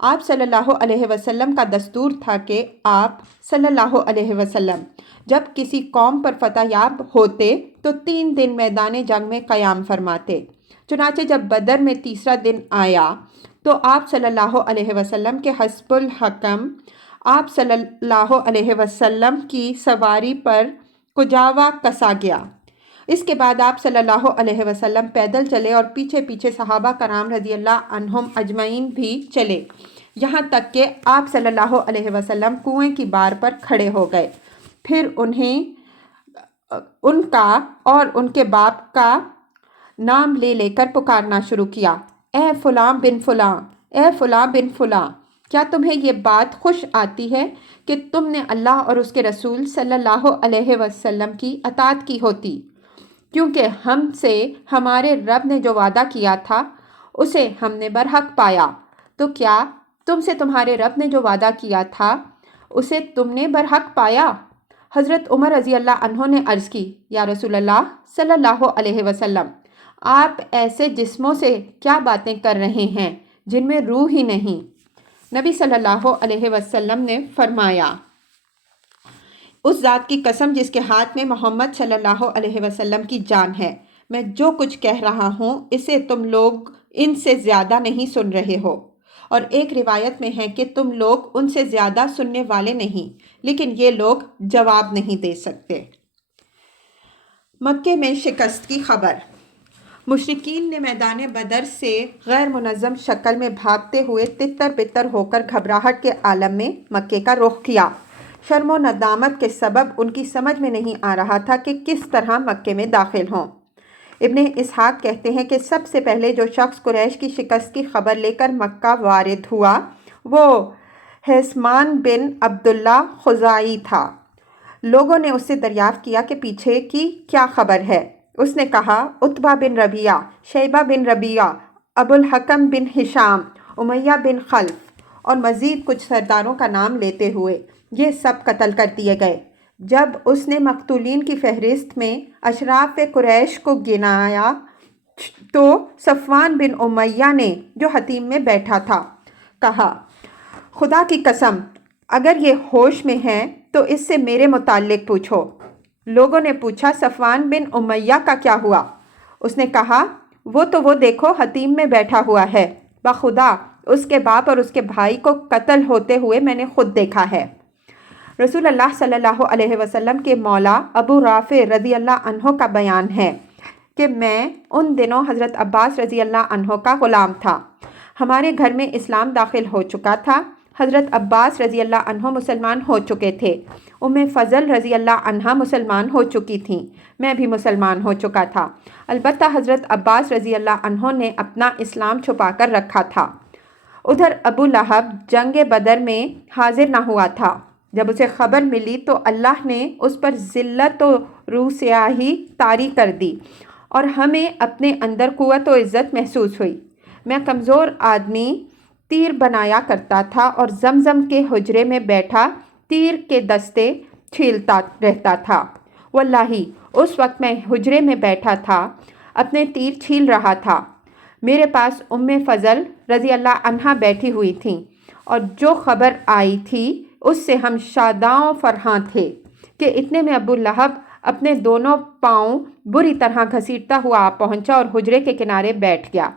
آپ صلی اللہ علیہ وسلم کا دستور تھا کہ آپ صلی اللہ علیہ وسلم جب کسی قوم پر فتح یاب ہوتے تو 3 دن میدان جنگ میں قیام فرماتے۔ چنانچہ جب بدر میں تیسرا دن آیا تو آپ صلی اللہ علیہ وسلم کے حسب الحکم آپ صلی اللہ علیہ وسلم کی سواری پر کجاوا کسا گیا۔ اس کے بعد آپ صلی اللہ علیہ وسلم پیدل چلے اور پیچھے پیچھے صحابہ کرام رضی اللہ عنہم اجمعین بھی چلے، یہاں تک کہ آپ صلی اللہ علیہ وسلم کنویں کی بار پر کھڑے ہو گئے۔ پھر انہیں ان کا اور ان کے باپ کا نام لے لے کر پکارنا شروع کیا، اے فلاں بن فلاں، اے فلاں بن فلاں، کیا تمہیں یہ بات خوش آتی ہے کہ تم نے اللہ اور اس کے رسول صلی اللہ علیہ وسلم کی اطاعت کی ہوتی؟ کیونکہ ہم سے ہمارے رب نے جو وعدہ کیا تھا اسے ہم نے برحق پایا، تو کیا تم سے تمہارے رب نے جو وعدہ کیا تھا اسے تم نے برحق پایا؟ حضرت عمر رضی اللہ عنہ نے عرض کی، یا رسول اللہ صلی اللہ علیہ وسلم، آپ ایسے جسموں سے کیا باتیں کر رہے ہیں جن میں روح ہی نہیں؟ نبی صلی اللہ علیہ وسلم نے فرمایا، اس ذات کی قسم جس کے ہاتھ میں محمد صلی اللہ علیہ وسلم کی جان ہے، میں جو کچھ کہہ رہا ہوں اسے تم لوگ ان سے زیادہ نہیں سن رہے ہو، اور ایک روایت میں ہے کہ تم لوگ ان سے زیادہ سننے والے نہیں، لیکن یہ لوگ جواب نہیں دے سکتے۔ مکے میں شکست کی خبر۔ مشرکین نے میدان بدر سے غیر منظم شکل میں بھاگتے ہوئے تتر بتر ہو کر گھبراہٹ کے عالم میں مکے کا رخ کیا۔ شرم و ندامت کے سبب ان کی سمجھ میں نہیں آ رہا تھا کہ کس طرح مکے میں داخل ہوں۔ ابن اسحاق کہتے ہیں کہ سب سے پہلے جو شخص قریش کی شکست کی خبر لے کر مکہ وارد ہوا وہ حسمان بن عبداللہ خزاعی تھا۔ لوگوں نے اس سے دریافت کیا کہ پیچھے کی کیا خبر ہے۔ اس نے کہا عتبہ بن ربیعہ، شیبہ بن ربیعہ، ابو الحکم بن ہشام، امیہ بن خلف اور مزید کچھ سرداروں کا نام لیتے ہوئے یہ سب قتل کر دیے گئے۔ جب اس نے مقتولین کی فہرست میں اشراف قریش کو گنایا تو صفوان بن امیہ نے جو حتیم میں بیٹھا تھا کہا خدا کی قسم اگر یہ ہوش میں ہیں تو اس سے میرے متعلق پوچھو۔ لوگوں نے پوچھا صفوان بن امیہ کا کیا ہوا؟ اس نے کہا وہ دیکھو حتیم میں بیٹھا ہوا ہے، بخدا اس کے باپ اور اس کے بھائی کو قتل ہوتے ہوئے میں نے خود دیکھا ہے۔ رسول اللہ صلی اللہ علیہ وسلم کے مولا ابو رافع رضی اللہ عنہ کا بیان ہے کہ میں ان دنوں حضرت عباس رضی اللہ عنہ کا غلام تھا۔ ہمارے گھر میں اسلام داخل ہو چکا تھا۔ حضرت عباس رضی اللہ عنہ مسلمان ہو چکے تھے۔ فضل رضی اللہ عنہ مسلمان ہو چکی تھیں۔ میں بھی مسلمان ہو چکا تھا۔ البتہ حضرت عباس رضی اللہ عنہ نے اپنا اسلام چھپا کر رکھا تھا۔ ادھر ابو لہب جنگ بدر میں حاضر نہ ہوا تھا۔ جب اسے خبر ملی تو اللہ نے اس پر ذلت و رسوایی طاری کر دی اور ہمیں اپنے اندر قوت و عزت محسوس ہوئی۔ میں کمزور آدمی تیر بنایا کرتا تھا اور زمزم کے حجرے میں بیٹھا تیر کے دستے چھیلتا رہتا تھا۔ واللہ اس وقت میں حجرے میں بیٹھا تھا، اپنے تیر چھیل رہا تھا۔ میرے پاس فضل رضی اللہ عنہ بیٹھی ہوئی تھیں اور جو خبر آئی تھی اس سے ہم شاداں و فرحاں تھے کہ اتنے میں ابو لہب اپنے دونوں پاؤں بری طرح گھسیٹتا ہوا آ پہنچا اور حجرے کے کنارے بیٹھ گیا۔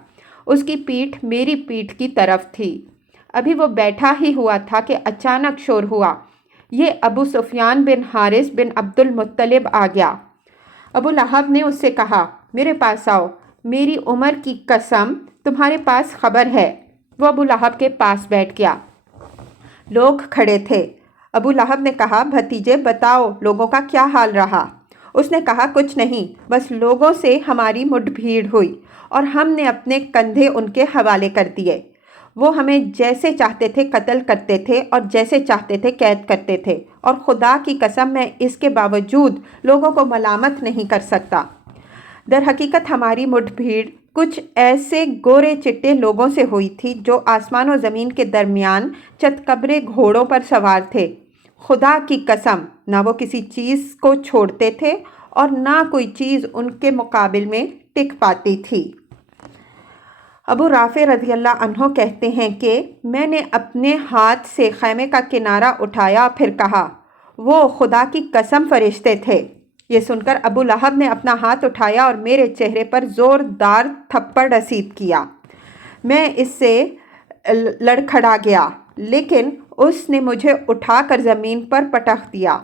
اس کی پیٹھ میری پیٹھ کی طرف تھی۔ ابھی وہ بیٹھا ہی ہوا تھا کہ اچانک شور ہوا، یہ ابو سفیان بن حارث بن عبد المطلب آ گیا۔ ابو لہب نے اس سے کہا میرے پاس آؤ، میری عمر کی قسم تمہارے پاس خبر ہے۔ وہ ابو لہب کے پاس بیٹھ گیا۔ لوگ کھڑے تھے۔ ابو لہب نے کہا بھتیجے بتاؤ لوگوں کا کیا حال رہا؟ اس نے کہا کچھ نہیں، بس لوگوں سے ہماری مڈ بھیڑ ہوئی اور ہم نے اپنے کندھے ان کے حوالے کر دیے۔ وہ ہمیں جیسے چاہتے تھے قتل کرتے تھے اور جیسے چاہتے تھے قید کرتے تھے، اور خدا کی قسم میں اس کے باوجود لوگوں کو ملامت نہیں کر سکتا۔ در حقیقت ہماری مڈ بھیڑ کچھ ایسے گورے چٹے لوگوں سے ہوئی تھی جو آسمان و زمین کے درمیان چتکبرے گھوڑوں پر سوار تھے۔ خدا کی قسم نہ وہ کسی چیز کو چھوڑتے تھے اور نہ کوئی چیز ان کے مقابل میں ٹک پاتی تھی۔ ابو رافع رضی اللہ عنہ کہتے ہیں کہ میں نے اپنے ہاتھ سے خیمے کا کنارہ اٹھایا، پھر کہا وہ خدا کی قسم فرشتے تھے۔ یہ سن کر ابو لہب نے اپنا ہاتھ اٹھایا اور میرے چہرے پر زوردار تھپڑ رسید کیا۔ میں اس سے لڑکھڑا گیا، لیکن اس نے مجھے اٹھا کر زمین پر پٹخ دیا،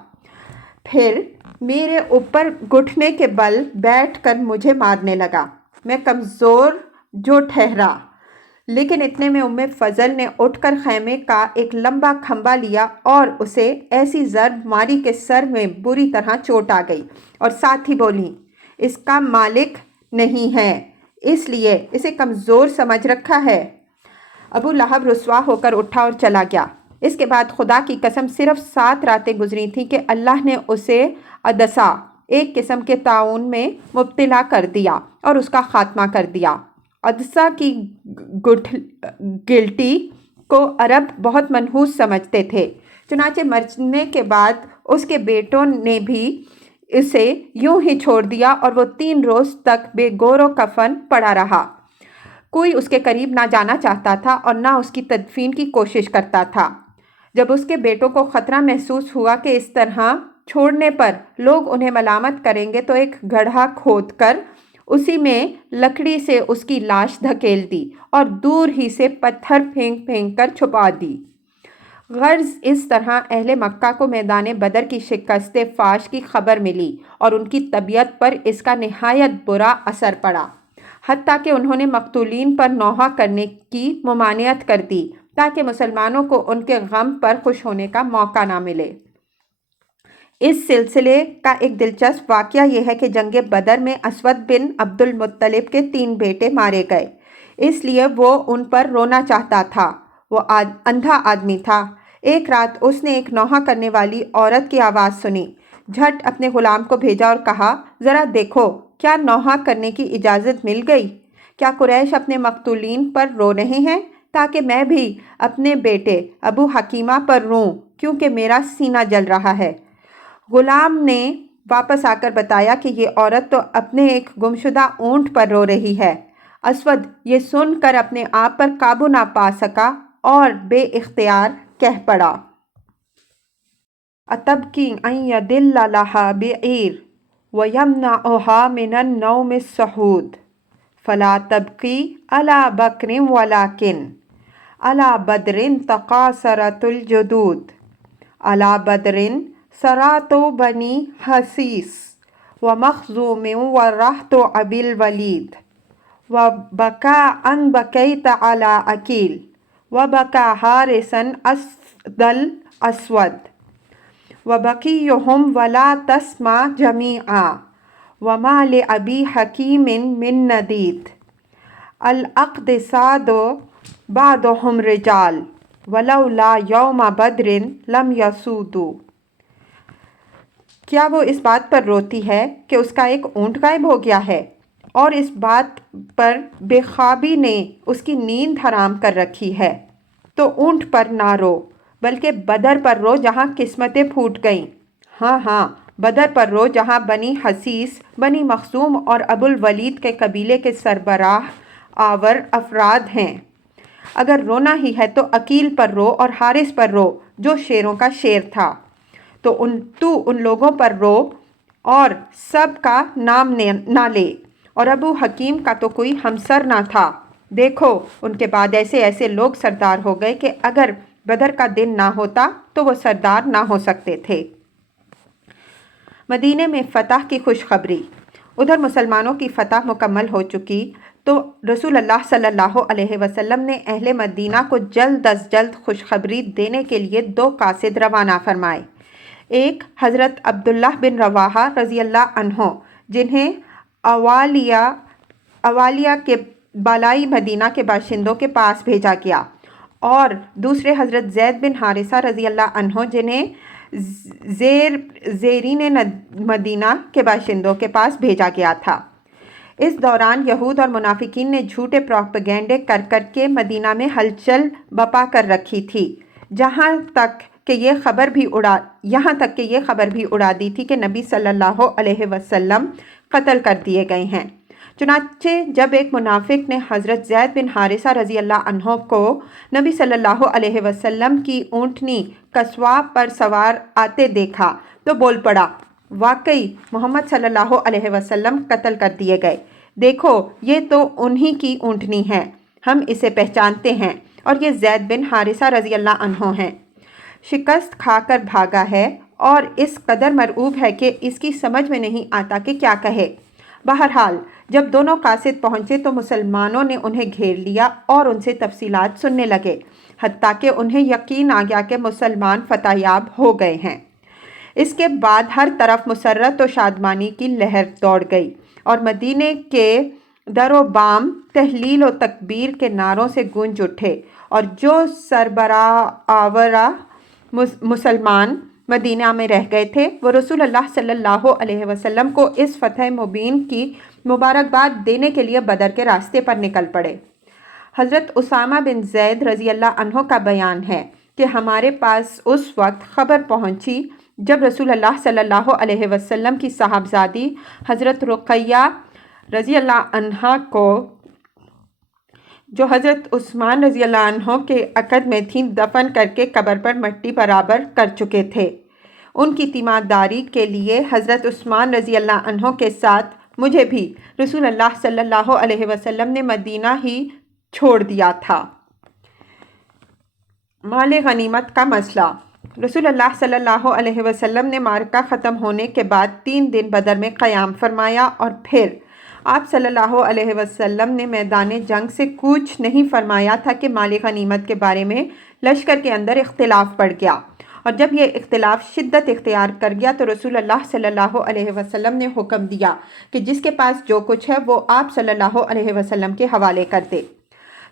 پھر میرے اوپر گھٹنے کے بل بیٹھ کر مجھے مارنے لگا۔ میں کمزور جو ٹھہرا، لیکن اتنے میں فضل نے اٹھ کر خیمے کا ایک لمبا کھمبا لیا اور اسے ایسی ضرب ماری کہ سر میں بری طرح چوٹ آ گئی، اور ساتھ ہی بولی اس کا مالک نہیں ہے اس لیے اسے کمزور سمجھ رکھا ہے۔ ابو لہب رسوا ہو کر اٹھا اور چلا گیا۔ اس کے بعد خدا کی قسم صرف 7 راتیں گزری تھیں کہ اللہ نے اسے عدسہ، ایک قسم کے طاعون میں مبتلا کر دیا اور اس کا خاتمہ کر دیا۔ عدسہ کی گلٹی کو عرب بہت منحوس سمجھتے تھے، چنانچہ مرنے کے بعد اس کے بیٹوں نے بھی اسے یوں ہی چھوڑ دیا اور وہ 3 روز تک بے گور و کفن پڑا رہا۔ کوئی اس کے قریب نہ جانا چاہتا تھا اور نہ اس کی تدفین کی کوشش کرتا تھا۔ جب اس کے بیٹوں کو خطرہ محسوس ہوا کہ اس طرح چھوڑنے پر لوگ انہیں ملامت کریں گے تو ایک گڑھا کھود کر اسی میں لکڑی سے اس کی لاش دھکیل دی اور دور ہی سے پتھر پھینک پھینک کر چھپا دی۔ غرض اس طرح اہل مکہ کو میدان بدر کی شکست فاش کی خبر ملی اور ان کی طبیعت پر اس کا نہایت برا اثر پڑا، حتیٰ کہ انہوں نے مقتولین پر نوحہ کرنے کی ممانعت کر دی تاکہ مسلمانوں کو ان کے غم پر خوش ہونے کا موقع نہ ملے۔ اس سلسلے کا ایک دلچسپ واقعہ یہ ہے کہ جنگ بدر میں اسود بن عبد المطلب کے 3 بیٹے مارے گئے، اس لیے وہ ان پر رونا چاہتا تھا۔ وہ اندھا آدمی تھا۔ ایک رات اس نے ایک نوحہ کرنے والی عورت کی آواز سنی، جھٹ اپنے غلام کو بھیجا اور کہا، ذرا دیکھو کیا نوحہ کرنے کی اجازت مل گئی؟ کیا قریش اپنے مقتولین پر رو رہے ہیں تاکہ میں بھی اپنے بیٹے ابو حکیمہ پر روں کیونکہ میرا سینہ جل رہا ہے۔ غلام نے واپس آ کر بتایا کہ یہ عورت تو اپنے ایک گمشدہ اونٹ پر رو رہی ہے۔ اسود یہ سن کر اپنے آپ پر قابو نہ پا سکا اور بے اختیار کہہ پڑا، أَتَبْكِي أَن يَدِلَّ لَهَا بِعِيرٌ وَيَمْنَعُهَا مِنَ النَّوْمِ السَّحُودِ فَلَا تَبْكِي عَلَى بَكْرٍ وَلَكِنْ عَلَى بَدْرٍ تَقَاصَرَتُ الْجُدُودُ عَلَى بَدْرٍ سَرَاتُ بَنِي حَسِيسٍ وَمَخْزُومٍ وَرَحْتُ أَبِي الْوَلِيدِ وَبَكَى أَنْ بَكَيْتَ عَلَى أَكِيلٍ وَبَكَى حَارِسًا أَسْدَ الْأَسْوَدِ وَبَقِيُّهُمْ وَلَا تَسْمَعْ جَمِيعًا وَمَا لِأَبِي حَكِيمٍ مِّن نَدِيدٍ الْأَقْدِسَادُ بَعْضُهُمْ رِجَالٌ وَلَوْلَا يَوْمَ بَدْرٍ لَمْ يَسُودُوا۔ کیا وہ اس بات پر روتی ہے کہ اس کا ایک اونٹ غائب ہو گیا ہے، اور اس بات پر بے خوابی نے اس کی نیند حرام کر رکھی ہے؟ تو اونٹ پر نہ رو بلکہ بدر پر رو جہاں قسمتیں پھوٹ گئیں۔ ہاں ہاں، بدر پر رو جہاں بنی حسیس، بنی مخزوم اور ابو الولید کے قبیلے کے سربراہ آور افراد ہیں۔ اگر رونا ہی ہے تو عقیل پر رو اور حارث پر رو جو شیروں کا شیر تھا۔ تو ان لوگوں پر رو اور سب کا نام نہ لے، اور ابو حکیم کا تو کوئی ہمسر نہ تھا۔ دیکھو ان کے بعد ایسے ایسے لوگ سردار ہو گئے کہ اگر بدر کا دن نہ ہوتا تو وہ سردار نہ ہو سکتے تھے۔ مدینے میں فتح کی خوشخبری۔ ادھر مسلمانوں کی فتح مکمل ہو چکی تو رسول اللہ صلی اللہ علیہ وسلم نے اہل مدینہ کو جلد از جلد خوشخبری دینے کے لیے 2 قاصد روانہ فرمائے۔ ایک حضرت عبداللہ بن رواحہ رضی اللہ عنہ جنہیں اوالیہ کے بالائی مدینہ کے باشندوں کے پاس بھیجا گیا، اور دوسرے حضرت زید بن حارثہ رضی اللہ عنہ جنہیں زیرین مدینہ کے باشندوں کے پاس بھیجا گیا تھا۔ اس دوران یہود اور منافقین نے جھوٹے پروپیگنڈے کر کے مدینہ میں ہلچل بپا کر رکھی تھی، یہاں تک کہ یہ خبر بھی اڑا دی تھی کہ نبی صلی اللہ علیہ وسلم قتل کر دیے گئے ہیں۔ چنانچہ جب ایک منافق نے حضرت زید بن حارثہ رضی اللہ عنہ کو نبی صلی اللہ علیہ وسلم کی اونٹنی قصواء پر سوار آتے دیکھا تو بول پڑا، واقعی محمد صلی اللہ علیہ وسلم قتل کر دیے گئے، دیکھو یہ تو انہی کی اونٹنی ہے، ہم اسے پہچانتے ہیں، اور یہ زید بن حارثہ رضی اللہ عنہ ہیں۔ شکست کھا کر بھاگا ہے اور اس قدر مرعوب ہے کہ اس کی سمجھ میں نہیں آتا کہ کیا کہے۔ بہرحال جب دونوں قاصد پہنچے تو مسلمانوں نے انہیں گھیر لیا اور ان سے تفصیلات سننے لگے، حتیٰ کہ انہیں یقین آ گیا کہ مسلمان فتح یاب ہو گئے ہیں۔ اس کے بعد ہر طرف مسرت و شادمانی کی لہر دوڑ گئی، اور مدینے کے در و بام تہلیل و تکبیر کے نعروں سے گونج اٹھے، اور جو سربراہ آورہ مسلمان مدینہ میں رہ گئے تھے وہ رسول اللہ صلی اللہ علیہ وسلم کو اس فتح مبین کی مبارکباد دینے کے لیے بدر کے راستے پر نکل پڑے۔ حضرت اسامہ بن زید رضی اللہ عنہ کا بیان ہے کہ ہمارے پاس اس وقت خبر پہنچی جب رسول اللہ صلی اللہ علیہ وسلم کی صاحبزادی حضرت رقیہ رضی اللہ عنہ کو، جو حضرت عثمان رضی اللہ عنہ کے عقد میں تھیں، دفن کر کے قبر پر مٹی برابر کر چکے تھے۔ ان کی تیمارداری کے لیے حضرت عثمان رضی اللہ عنہ کے ساتھ مجھے بھی رسول اللہ صلی اللہ علیہ وسلم نے مدینہ ہی چھوڑ دیا تھا۔ مال غنیمت کا مسئلہ۔ رسول اللہ صلی اللہ علیہ وسلم نے معرکہ ختم ہونے کے بعد 3 دن بدر میں قیام فرمایا، اور پھر آپ صلی اللہ علیہ وسلم نے میدان جنگ سے کوچ نہیں فرمایا تھا کہ مال غنیمت کے بارے میں لشکر کے اندر اختلاف پڑ گیا، اور جب یہ اختلاف شدت اختیار کر گیا تو رسول اللہ صلی اللہ علیہ وسلم نے حکم دیا کہ جس کے پاس جو کچھ ہے وہ آپ صلی اللہ علیہ وسلم کے حوالے کر دے۔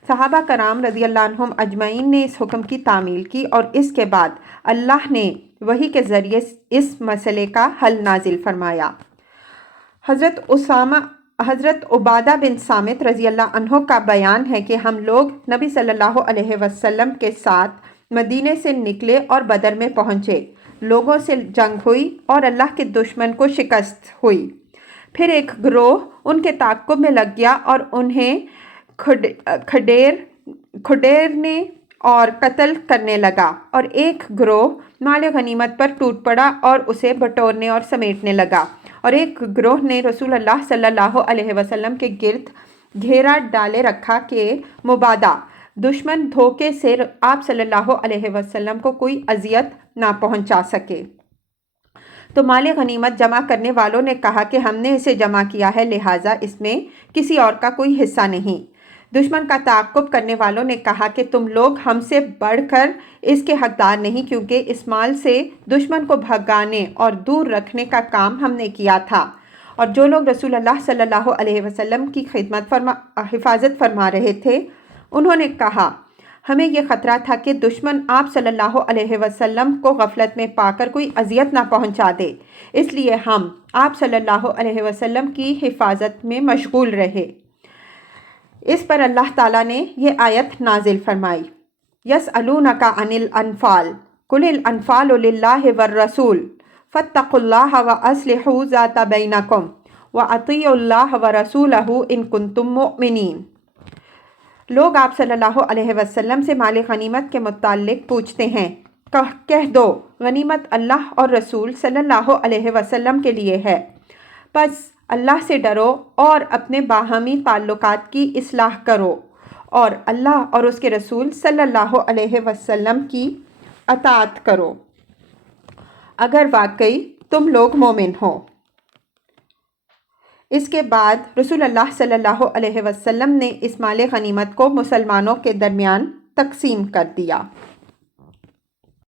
صحابہ کرام رضی اللہ عنہم اجمعین نے اس حکم کی تعمیل کی اور اس کے بعد اللہ نے وحی کے ذریعے اس مسئلے کا حل نازل فرمایا۔ حضرت عبادہ بن صامت رضی اللہ عنہ کا بیان ہے کہ ہم لوگ نبی صلی اللہ علیہ وسلم کے ساتھ مدینے سے نکلے اور بدر میں پہنچے۔ لوگوں سے جنگ ہوئی اور اللہ کے دشمن کو شکست ہوئی۔ پھر ایک گروہ ان کے تعاقب میں لگ گیا اور انہیں کھڈیرنے اور قتل کرنے لگا، اور ایک گروہ مال غنیمت پر ٹوٹ پڑا اور اسے بٹورنے اور سمیٹنے لگا، اور ایک گروہ نے رسول اللہ صلی اللہ علیہ وسلم کے گرد گھیرا ڈالے رکھا کہ مبادا دشمن دھوکے سے آپ صلی اللہ علیہ وسلم کو کوئی اذیت نہ پہنچا سکے۔ تو مال غنیمت جمع کرنے والوں نے کہا کہ ہم نے اسے جمع کیا ہے، لہٰذا اس میں کسی اور کا کوئی حصہ نہیں۔ دشمن کا تعاقب کرنے والوں نے کہا کہ تم لوگ ہم سے بڑھ کر اس کے حقدار نہیں، کیونکہ اس مال سے دشمن کو بھگانے اور دور رکھنے کا کام ہم نے کیا تھا۔ اور جو لوگ رسول اللہ صلی اللہ علیہ وسلم کی حفاظت فرما رہے تھے انہوں نے کہا ہمیں یہ خطرہ تھا کہ دشمن آپ صلی اللہ علیہ وسلم کو غفلت میں پا کر کوئی اذیت نہ پہنچا دے، اس لیے ہم آپ صلی اللہ علیہ وسلم کی حفاظت میں مشغول رہے۔ اس پر اللہ تعالیٰ نے یہ آیت نازل فرمائی، يَسْأَلُونَكَ عَنِ الْأَنْفَالِ قُلِ الْأَنْفَالُ لِلَّهِ وَالرَّسُولِ فَاتَّقُوا اللَّهَ وَأَصْلِحُوا ذَاتَ بَيْنَكُمْ وَأَطِيعُوا اللَّهَ وَرَسُولَهُ إِن كُنتُم مُّؤْمِنِينَ۔ لوگ آپ صلی اللہ علیہ وسلم سے مال غنیمت کے متعلق پوچھتے ہیں، کہہ دو غنیمت اللہ اور رسول صلی اللہ علیہ وسلم کے لیے ہے، پس اللہ سے ڈرو اور اپنے باہمی تعلقات کی اصلاح کرو اور اللہ اور اس کے رسول صلی اللہ علیہ وسلم کی اطاعت کرو اگر واقعی تم لوگ مومن ہو۔ اس کے بعد رسول اللہ صلی اللہ علیہ وسلم نے اس مال غنیمت کو مسلمانوں کے درمیان تقسیم کر دیا۔